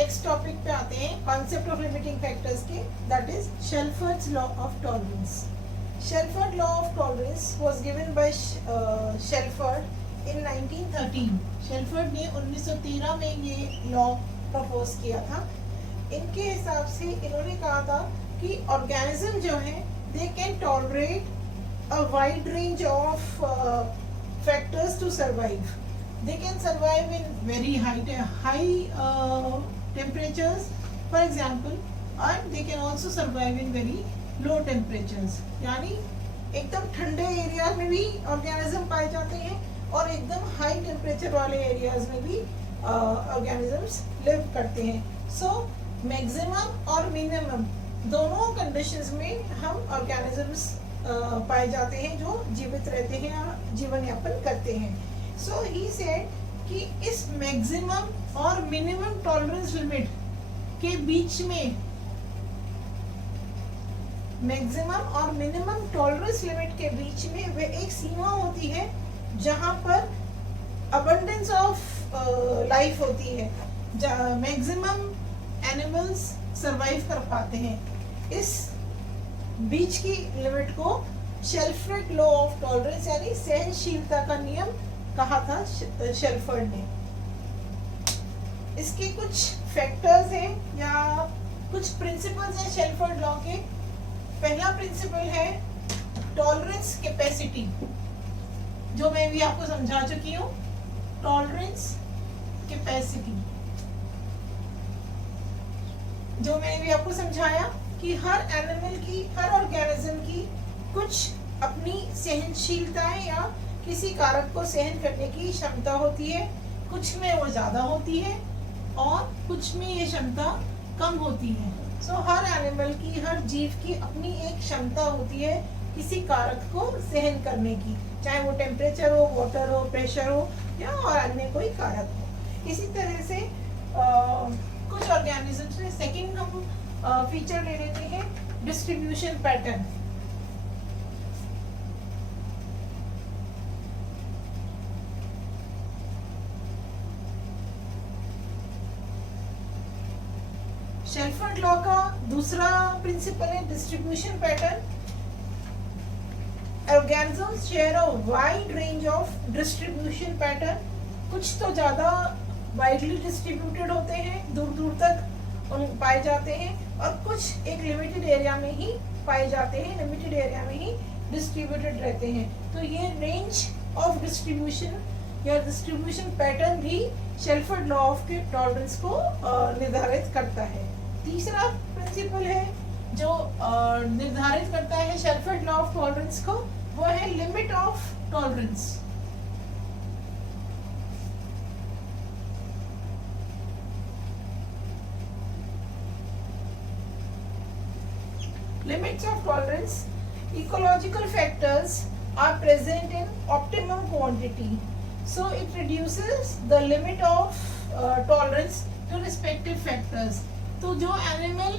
Next topic पे आते हैं, कॉन्सेप्ट ऑफ लिमिटिंग फैक्टर्स के, that is Shelford's law of tolerance. Shelford law of tolerance was given by Shelford in 1913. Shelford ने 1913 में ये law propose किया था. इनके हिसाब से इन्होंने कहा था कि ऑर्गेनिज्म जो है they can tolerate a wide range of factors to survive. They can survive in very high temperatures, for example, and they can also survive in very low temperatures. यानी एकदम ठंडे एरिया में भी ऑर्गेनिज्म पाए जाते हैं और एकदम हाई टेम्परेचर वाले एरियाज में भी ऑर्गेनिजम्स लिव करते हैं. सो मैक्सिमम और मिनिमम दोनों कंडीशंस में हम ऑर्गेनिजम्स पाए जाते हैं जो जीवित रहते हैं या जीवन यापन करते हैं. So he said कि इस मैक्सिमम और मिनिमम टॉलरेंस लिमिट के बीच में, मैक्सिमम और मिनिमम टॉलरेंस लिमिट के बीच में वे एक सीमा होती है जहां पर अबंडेंस ऑफ लाइफ होती है. मैक्सिमम एनिमल्स सरवाइव कर पाते हैं. इस बीच की लिमिट को शेल्फर्ड लॉ ऑफ टॉलरेंस यानी सहनशीलता का नियम कहा था शेल्फर्ड ने. इसके कुछ फैक्टर्स हैं या कुछ प्रिंसिपल्स हैं शेल्फर्ड लॉ के. पहला प्रिंसिपल है टॉलरेंस कैपेसिटी, जो मैं भी आपको समझा चुकी हूँ. टॉलरेंस कैपेसिटी जो मैंने भी आपको समझाया कि हर एनिमल की, हर ऑर्गेनिज्म की कुछ अपनी सहनशीलताएं या किसी कारक को सहन करने की क्षमता होती है. कुछ में वो ज्यादा होती है और कुछ में ये क्षमता कम होती है. सो हर एनिमल की, हर जीव की अपनी एक क्षमता होती है किसी कारक को सहन करने की, चाहे वो टेम्परेचर हो, वाटर हो, प्रेशर हो या और अन्य कोई कारक हो. इसी तरह से कुछ ऑर्गेनिजम्स में सेकंड हम फीचर ले लेते हैं डिस्ट्रीब्यूशन पैटर्न. शेल्फर्ड लॉ का दूसरा प्रिंसिपल है distribution pattern. Organisms share a wide range of distribution pattern. कुछ तो ज्यादा वाइडली डिस्ट्रीब्यूटेड होते हैं, दूर दूर तक उन पाए जाते हैं, और कुछ एक लिमिटेड एरिया में ही पाए जाते हैं, लिमिटेड एरिया में ही डिस्ट्रीब्यूटेड रहते हैं. तो ये रेंज ऑफ डिस्ट्रीब्यूशन या डिस्ट्रीब्यूशन पैटर्न भी शेल्फर्ड लॉ ऑफ के टॉलरेंस को निर्धारित करता है. तीसरा प्रिंसिपल है जो निर्धारित करता है शेल्फर्ड लॉ ऑफ टॉलरेंस को, वो है limit of tolerance. Limits of tolerance. Ecological factors are present in optimum quantity, so it reduces the limit of tolerance to respective factors. तो जो एनिमल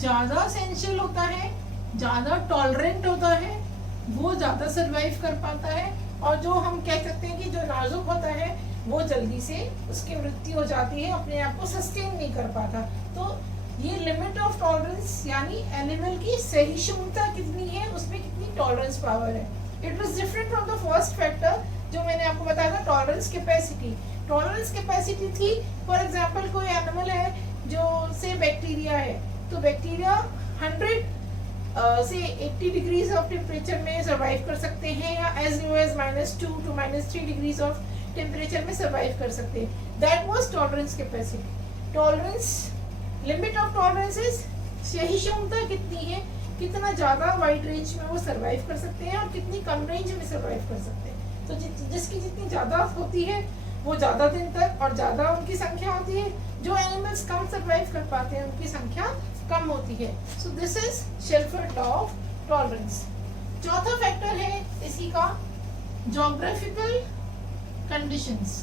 ज्यादा सेंशियल होता है, ज्यादा टॉलरेंट होता है, वो ज्यादा सरवाइव कर पाता है, और जो हम कह सकते हैं कि जो नाजुक होता है वो जल्दी से उसकी मृत्यु हो जाती है, अपने आप को सस्टेन नहीं कर पाता. तो ये लिमिट ऑफ टॉलरेंस यानी एनिमल की सहिष्णुता कितनी है, उसमें कितनी टॉलरेंस पावर है. It was different from the first factor जो मैंने आपको बताया था, टॉलरेंस कैपेसिटी. टॉलरेंस कैपेसिटी थी, फॉर एग्जांपल कोई एनिमल है जो से बैक्टीरिया है, तो बैक्टीरिया 100 से 80 डिग्रीज ऑफ टेम्परेचर में सर्वाइव कर सकते हैं, या as low as -2 to -3 degrees of temperature में सर्वाइव कर सकते हैं. That was tolerance capacity. Tolerance, limit of tolerance is सहिष्णुता कितनी है, कितना ज्यादा वाइड रेंज में वो सर्वाइव कर सकते हैं और कितनी कम रेंज में सर्वाइव कर सकते हैं. तो जिसकी जितनी ज्यादा होती है वो ज्यादा दिन तक और ज्यादा उनकी संख्या होती है. जो एनिमल्स कम सर्वाइव कर पाते हैं उनकी संख्या कम होती है. So this is Shelford law of tolerance. चौथा फैक्टर है इसी का ज्योग्राफिकल कंडीशंस.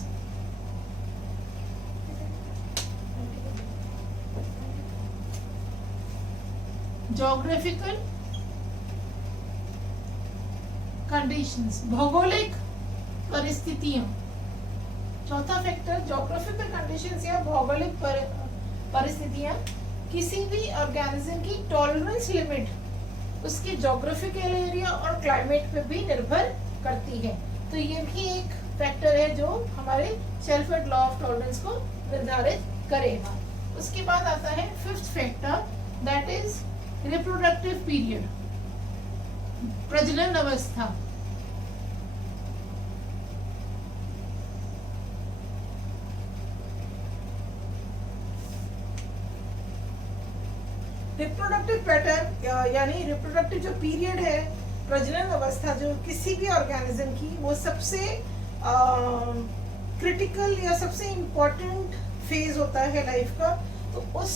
ज्योग्राफिकल कंडीशंस, भौगोलिक परिस्थितियां. चौथा फैक्टर ज्योग्राफिकल कंडीशंस या भौगोलिक परिस्थितियां किसी भी ऑर्गेनिज्म की टॉलरेंस लिमिट उसके जोग्राफिकल एरिया और क्लाइमेट पे भी निर्भर करती है। तो ये भी एक फैक्टर है जो हमारे शेल्फर्ड लॉ ऑफ टॉलरेंस को निर्धारित करेगा। उसके बाद आता है fifth factor, that is reproductive period, प्रजनन अवस्था। रिप्रोडक्टिव पैटर्न यानी रिप्रोडक्टिव जो पीरियड है, प्रजनन अवस्था जो किसी भी ऑर्गेनिज्म की, वो सबसे क्रिटिकल या सबसे इम्पोर्टेंट फेज होता है लाइफ का। तो उस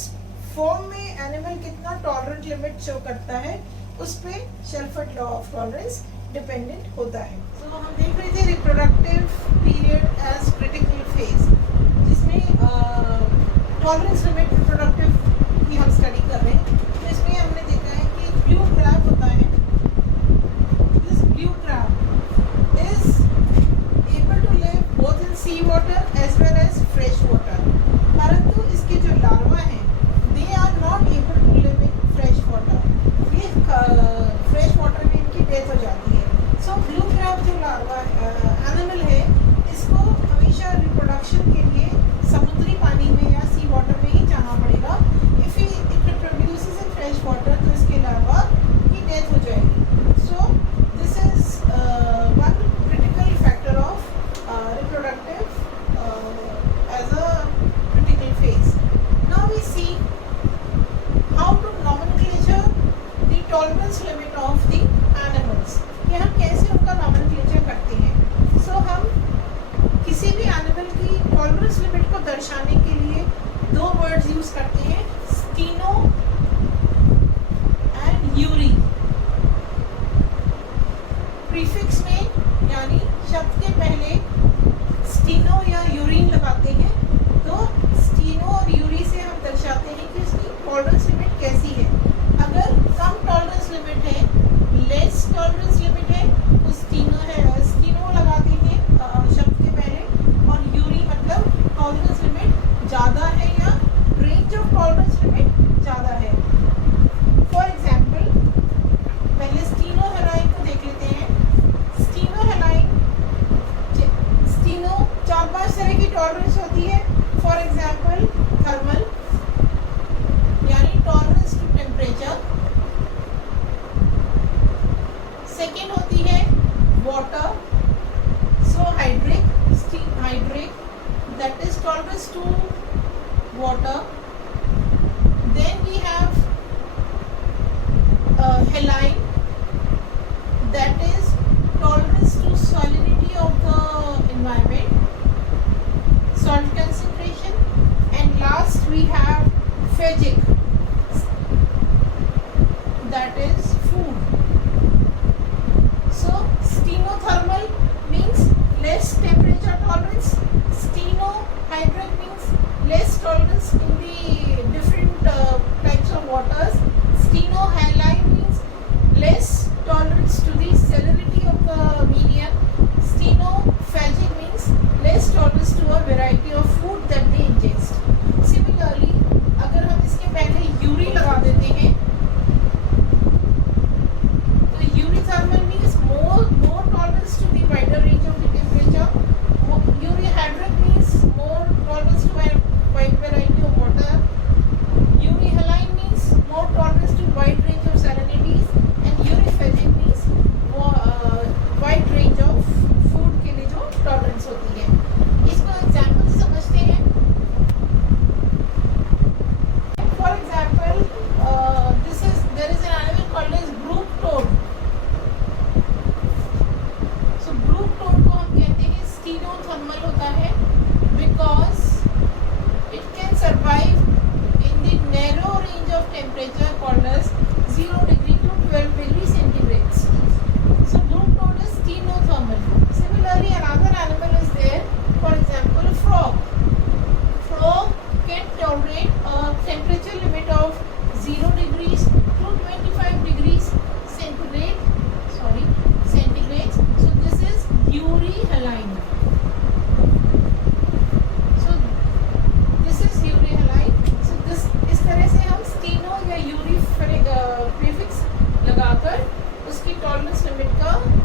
फॉर्म में एनिमल कितना टॉलरेंट लिमिट शो करता है, उस पे Shelford law of tolerance dependent होता है। तो हम देख रहे थे reproductive period as critical phase, जिसमें टॉलरेंस लिमिट रिप्रोडक्टिव की हम स्टडी कर रहे हैं। तो इसमें हमने देखा है कि ब्लू क्रैब होता है, this blue crab is able to live both in sea water as well as fresh water, परंतु इसके जो लार्वा हैं they are not able to live in fresh water, ये फ्रेश वाटर में इनकी डेथ हो जाती है। सो ब्लू क्रैब जो लार्वा एनिमल है, इसको हमेशा रिप्रोडक्शन के लिए समुद्री पानी में या सी वाटर में ही जाना पड़ेगा। If it reproduces in fresh water तो इसके लार्वा की डेथ हो जाएगी। So this is one critical factor of reproductive as a critical phase. Now we see how to nomenclature the tolerance limit of the animals. कि हम कैसे उनका nomenclature करते हैं। So हम किसी भी एनिमल की टॉलरेंस लिमिट को दर्शाने के लिए दो वर्ड्स यूज करते हैं, स्टीनो एंड यूरी। प्रीफिक्स में यानी शब्द के पहले स्टीनो या यूरिन लगाते हैं, तो स्टीनो और यूरी से हम दर्शाते हैं कि उसकी टॉलरेंस लिमिट कैसी है। अगर कम टॉलरेंस लिमिट है, लेस टॉलरेंस लिमिट है, तो स्टीनो लगाते हैं शब्द के पहले, और यूरी मतलब टॉलरेंस लिमिट ज़्यादा है या रेंज ऑफ टॉलरेंस लिमिट ज़्यादा है। फॉर एग्जाम्पल पहले स्टीनो हेलाइन को देख लेते हैं। स्टीनो हेलाइन, स्टीनो 4-5 तरह की टॉलरेंस होती है। फॉर एग्जाम्पल थर्मल यानी टॉलरेंस टू टेम्परेचर, सेकेंड होती है water, so hydric, steam hydric, that is tolerance to water. Then we have haline, that is tolerance to salinity of the environment, salt concentration, and last we have phagic, that is food. So stenothermal means less temperature tolerance, stenohydric means less tolerance to the different types of waters, stenohaline means less tolerance to the salinity of the medium, stenophagic means less tolerance to a variety of food that they ingest. Similarly, अगर हम इसके पहले Yuri लगा देते हैं, तो eurythermal means more tolerance to the wider range of the temperature. Urihydric means more tolerance to a wide variety of water. Urihaline means more tolerance to wide range of salinities, and uriphagic means more wide range of food के लिए जो tolerance होती है। इसको example से समझते हैं। For example there is an animal called as brook toad. So brook toad को हम कहते हैं स्टीनोथर्मल होता है, because it can survive in the narrow range of temperature called as 0 degree to 12 degree centigrade. So brook toad is stenothermal. Similarly, another animal is there, for example frog. Frog can tolerate a temperature limit of 0 degrees to 25 degrees centigrade. So this is urihaline. So this is urihaline. So this tolerance limit का